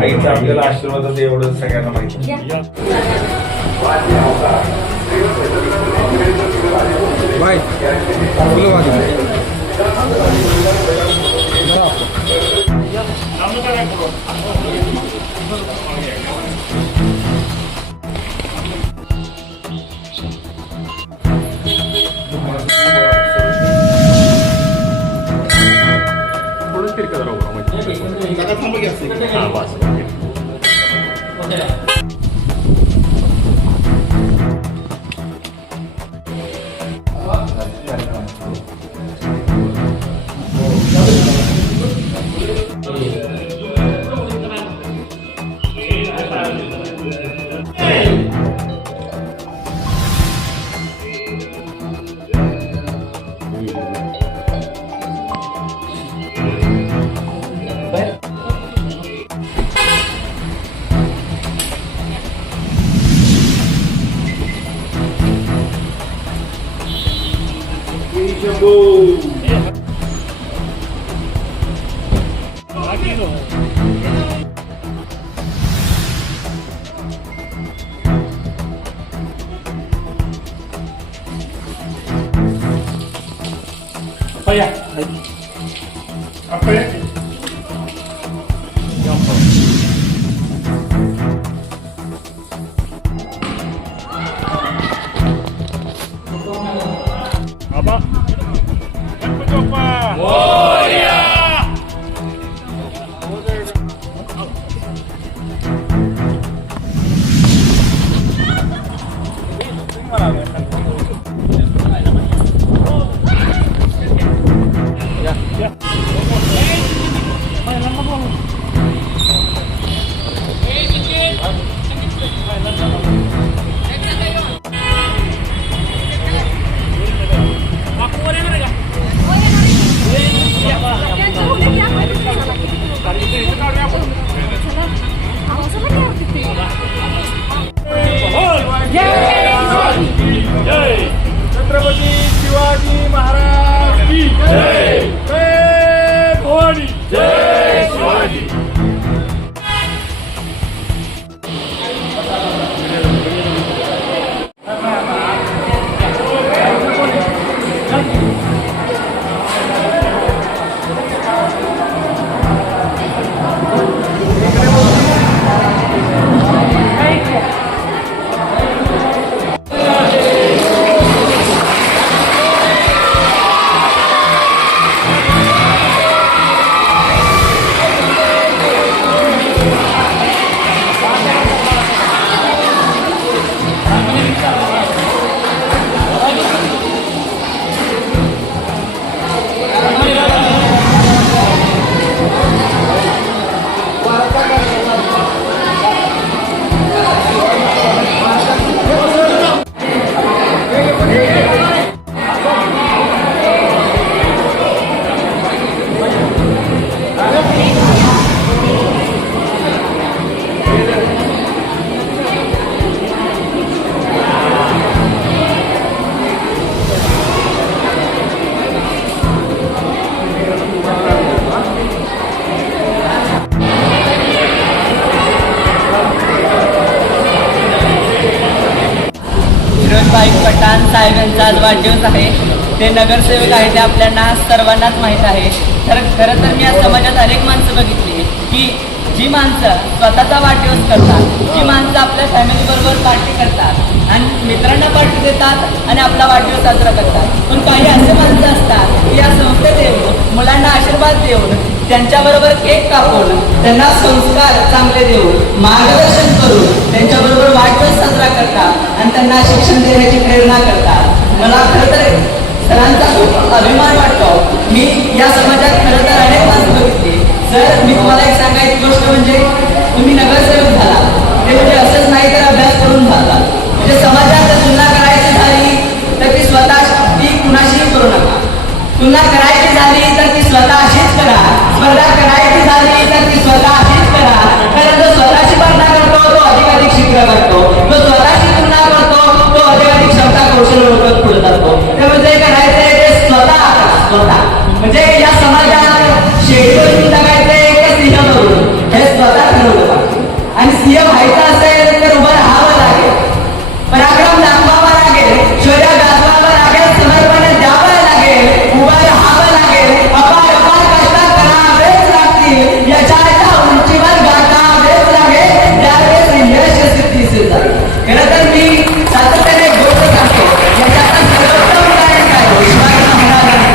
आईचा आपल्याला आशीर्वाद एवढं सगळ्यांना माहिती. शिवाजी. फिरोजभाई पठाण साहेब यांचा आज वाढदिवस आहे. ते नगरसेवक आहे, ते आपल्याला सर्वांनाच माहीत आहे. खरं तर मी या समाजात अनेक माणसं बघितली की जी माणसं स्वतःचा वाढदिवस करतात, जी माणसं आपल्या फॅमिलीबरोबर पार्टी करतात आणि मित्रांना पार्टी देतात आणि आपला वाढदिवस साजरा करतात. पण काही असे माणसं असतात की या संस्थेत येऊन मुलांना आशीर्वाद देऊन त्यांच्याबरोबर केक कापून त्यांना संस्कार चांगले देऊन मार्गदर्शन करून त्यांच्याबरोबर वाढदिवस साजरा करतात आणि त्यांना शिक्षण देण्याची प्रेरणा करतात. मला खरं तर सरांचा खूप अभिमान वाटतो. मी या समाजात खरं तर अनेक माणसं बघितली. सर, मी तुम्हाला एक सांगायची गोष्ट म्हणजे तुम्ही नगरसेवक झाला ते म्हणजे असंच नाही तर अभ्यास करून झाला. म्हणजे समाजात तुलना करायची झाली तर ती स्वतःशी कुणाशीही करू नका. तुलना करायची झाली तर ती स्वतःशीच करा. स्पर्धा करायची झाली तर ती स्वतःशीच करा. कारण जो स्वतःची स्पर्धा करतो तो अधिकाधिक शीघ्र करतो. जो स्वतःची तुलना करतो तो अधिकाधिक क्षमता कौशल्य ओळखत पुढे जातो. त्यामुळे जे करायचंय ते स्वतः म्हणजे या समाजात शेळीवरून टाकायचंय का सिंह करून हे स्वतः ठरवलं पाहिजे. आणि सिंह व्हायचं असेल तर उभं राहावं लागेल, पराक्रम दाखवावा लागेल, शौर्य गाजवावं लागेल, समर्पण द्यावं लागेल, उभं राहावं लागेल. अपार कष्ट करावेच लागतील, यशाच्या उंचीवर गाठावेच लागेल. त्यावेळेस यश सिद्धीस जाईल. खरं तर मी सातत्याने गोष्ट सांगतो, यशाचा सर्वोत्तम उदाहरण काय शिवाजी महाराजांनी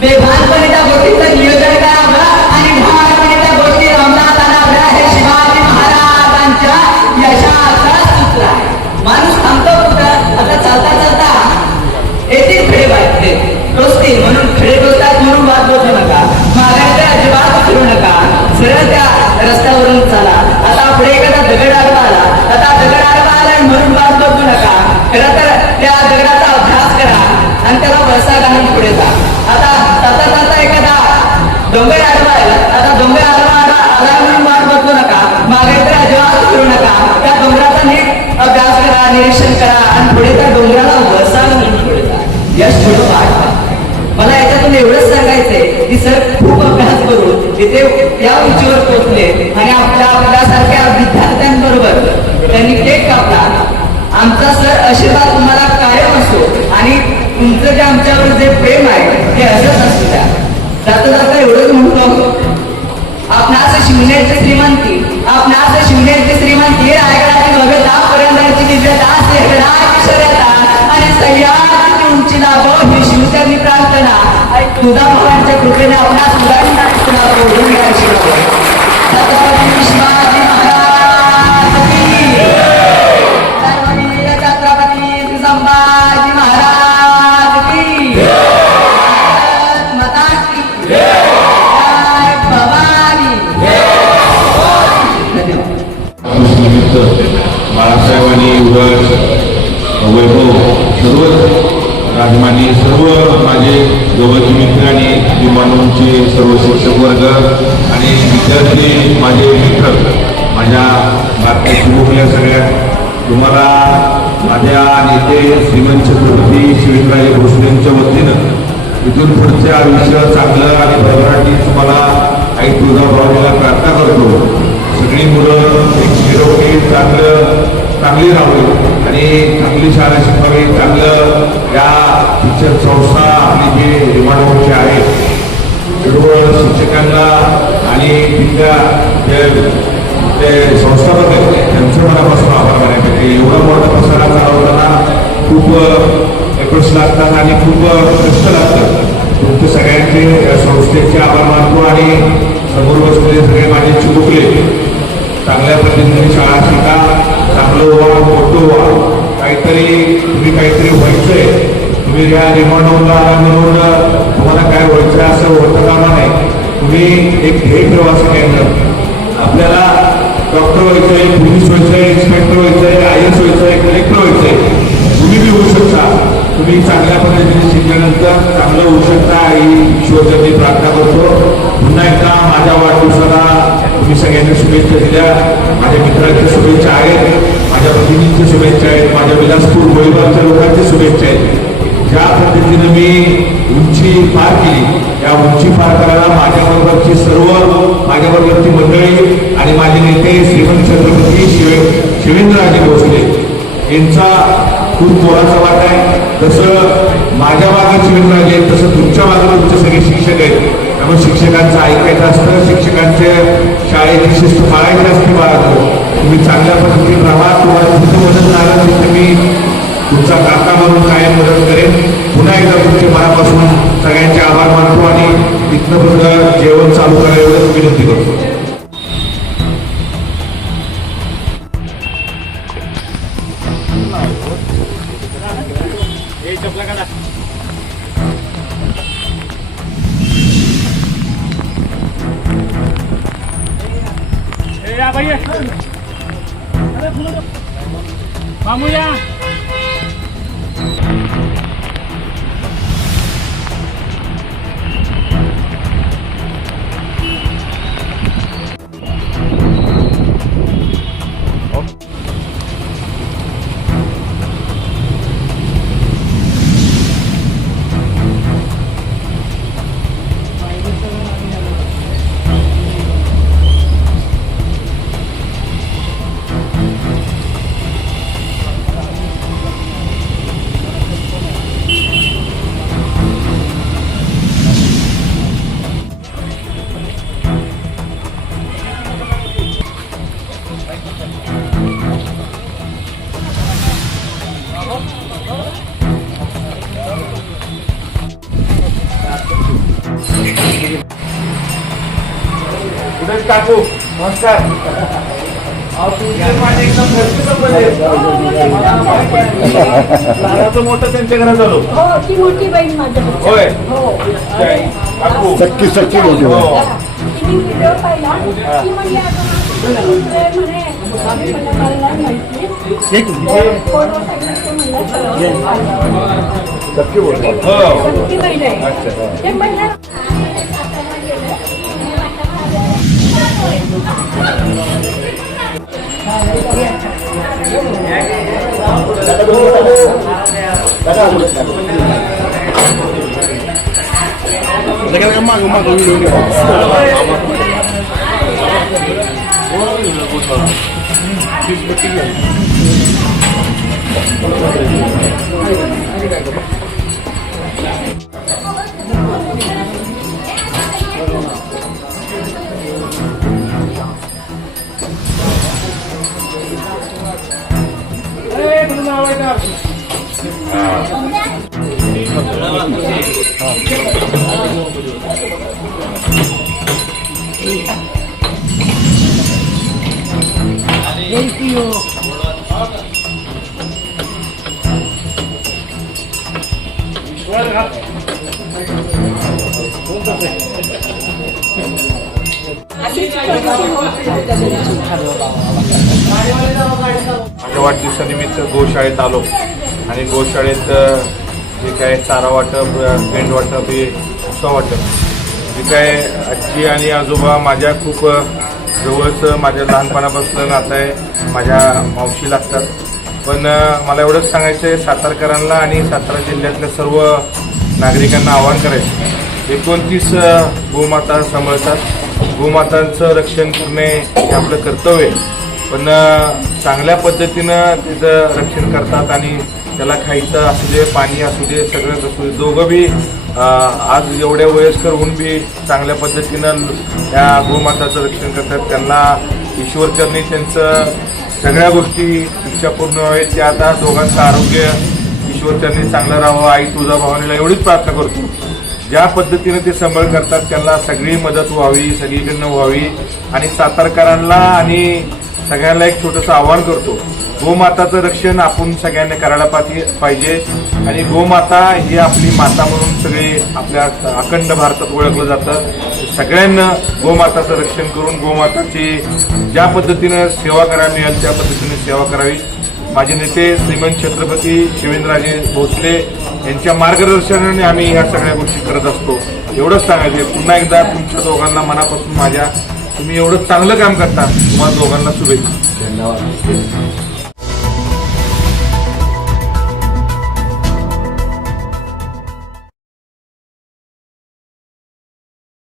बेभानपणे त्या गोष्टीचं नियोजन करावं आणि भानपणे त्या गोष्टी अंमलात आणाव्या. हे शिवाजी महाराजांच्या यशाचा सूत्र आहे. माणूस थांबतो कुठं? आता चालता चालता येतील खडे वाटते टोचतील म्हणून खडे टोचतात म्हणून वाद बसू नका. मागायला अजिबात फिरू नका. सरळ त्या रस्त्यावरून चाला. आता पुढे एखादा दगड आडवा आला, आता दगड आडवा आला म्हणून वाद बसू नका. खरं तर त्या दगडाचा अभ्यास करा आणि त्याला वळसा घालून पुढे जा. आता जाता जाता एखादा डोंगर आडवा आला, आता डोंगर आडवा आला म्हणून वाट बघू नका. मागे अजिबात फिरू नका. त्या डोंगराचा नीट अभ्यास करा, निरीक्षण करा आणि पुढे त्या डोंगराला वळसा घालून पुढे जा. यश पुढे वाट. मला याच्यातून एवढंच सांगायचंय की सर खूप अभ्यास करून तिथे या उंचीवर पोहोचले आणि आपल्यासारख्या विद्यार्थ्यांबरोबर त्यांनी केक कापला. आमचा सर आशीर्वाद तुम्हाला कायम असो आणि तुमचं जे आमच्यावर जे प्रेम आहे ते असंच असू द्या. जाता जाता एवढंच म्हणतो, आपणास शिवण्याची श्रीमंती, आपणास शिवण्याची श्रीमंती, रायगडाची भव्यतापर्यंतची दिव्यता, शेकडाची शर्यता आणि सह्याद्रीची उंची लाभो ही शिवचरणी प्रार्थना. तुझा भगवानच्या कृपेने आपणास उदाहरण छत्रपती शिवाजी महाराज की, छत्रपती संभाजी महाराज की, माता की जय भवानी. बाळासाहेबांनी वैभव सर्व राजमानी सर्व माझे जवळचे मित्र आणि विमानोंचे सर्व शिक्षक वर्ग आणि विद्यार्थी माझे मित्र माझ्या भारताची भूकल्या सगळ्या तुम्हाला माझ्या नेते श्रीमंत छत्रपती शिवेंद्रराजे भोसलेंच्या वतीनं इथून पुढचे आयुष्य चांगलं आणि भरभराटी तुम्हाला शिक्षकांना आणि तिथल्या जे संस्थापक आहेत त्यांचं मनापासून आभार मानायचे. एवढा मोठा पसारा चालवताना खूप एफर्ट्स लागतात आणि खूप कष्ट लागतात. तुमचे सगळ्यांचे संस्थेचे आभार मानतो आणि समोर बसलेले सगळे माझे चिमुकले चांगल्या पद्धतीने शाळा शिका, चांगलं व्हा, मोठं व्हा, तुम्ही काहीतरी व्हायचंय. तुम्ही या रिमॉन्डला म्हणून तुम्हाला काय व्हायचं असं होतं कामा नाही. तुम्ही एक ध्येय ठेवा सगळ्यांना. आपल्याला डॉक्टर व्हायचंय, पोलीस व्हायचंय, इन्स्पेक्टर व्हायचंय, IAS व्हायचंय, कलेक्टर व्हायचंय. तुम्ही बी होऊ शकता. तुम्ही चांगल्या पद्धतीने शिकल्यानंतर चांगलं होऊ शकता ही ईश्वरचरणी प्रार्थना करतो. पुन्हा एकदा माझ्या वाढदिवसाला तुम्ही सगळ्यांनी शुभेच्छा दिल्या. माझ्या मित्रांच्या शुभेच्छा आहेत, माझ्या भगिनींच्या शुभेच्छा आहेत, माझ्या विलासपूर गोळीबारच्या लोकांच्या शुभेच्छा आहेत. ज्या पद्धतीने मी उंची पार केली, या उंची पार करायला माझ्याबरोबरची मंडळी आणि माझे नेते श्रीमंत छत्रपती शिवेंद्रराजे भोसले यांचा खूप मोलाचा वाटा आहे. जसं माझ्या मागे शिवेंद्रराजे आहेत तसं तुमच्या मागे तुमचे सगळे शिक्षक आहेत. त्यामुळे शिक्षकांचं ऐकायचं असतं, शिक्षकांच्या शाळेची शिस्त पाळायची असते. बाळाचं तुम्ही चांगल्या पद्धतीने राहा. तुम्हाला तुमचं मदत झालं तर मी तुमचा काका म्हणून कायम मदत करेन. पुन्हा एकदा तुमच्या मनापासून सगळ्यांचे आभार मानतो आणि इथनं पुढं जेवण चालू करायला एवढंच विनंती करतो. मामूया काकू नमस्कार. मोठं त्यांच्या घरात आलो. मोठी बहीण माझ्या होय काकू सक्की मोठी हो. तिने व्हिडिओ पाहिला ती म्हणली आता म्हणे मला माहिती सक्की बोलतो. हो सक्की बहीण आहे ते म्हणलं माझ्या वाढदिवसानिमित्त गोशाळेत आलो आणि गोशाळेत जे काय चारा वाटप, पेंड वाटप, हे उत्सव वाटप, जे काय आजी आणि आजोबा माझ्या खूप जवळचं माझ्या लहानपणापासून नातं आहे. माझ्या मावशी लागतात. पण मला एवढंच सांगायचं आहे सातारकरांना आणि सातारा जिल्ह्यातल्या सर्व नागरिकांना आवाहन करायचं, 29 गोमाता सांभाळतात. गोमातांचं रक्षण करणे हे आपलं कर्तव्य आहे. पण चांगल्या पद्धतीनं तिचं रक्षण करतात आणि त्याला खायचं असू दे, पाणी असू दे, सगळं असू दे, दोघं बी आज एवढ्या वयस्कर होऊन बी चांगल्या पद्धतीनं त्या गोमाताचं रक्षण करतात. त्यांना ईश्वरचरणी त्यांचं सगळ्या गोष्टी इच्छा पूर्ण व्हावेत. त्या आता दोघांचं आरोग्य ईश्वरचरणी चांगलं राहावं. आई तुळजाभवानीला एवढीच प्रार्थना करतो. ज्या पद्धतीने ते सांभाळ करतात त्यांना सगळी मदत व्हावी, सगळीकडनं व्हावी. आणि सातारकरांना आणि सगळ्यांना एक छोटंसं आवाहन करतो, गोमाताचं रक्षण आपण सगळ्यांनी करायला पाहिजे. आणि गोमाता ही आपली माता म्हणून सगळे आपल्या अखंड भारतात ओळखलं जातं. सगळ्यांना गोमाताचं रक्षण करून गोमाताची ज्या पद्धतीनं सेवा करायला मिळेल त्या पद्धतीने सेवा करावी. माझे नेते श्रीमंत छत्रपती शिवेंद्रराजे भोसले यांच्या मार्गदर्शनाने आम्ही ह्या सगळ्या गोष्टी करत असतो. एवढंच सांगायचे. पुन्हा एकदा तुमच्या दोघांना मनापासून तुम्ही एवढं चांगलं काम करता. तुम्हाला दोघांना शुभेच्छा. धन्यवाद.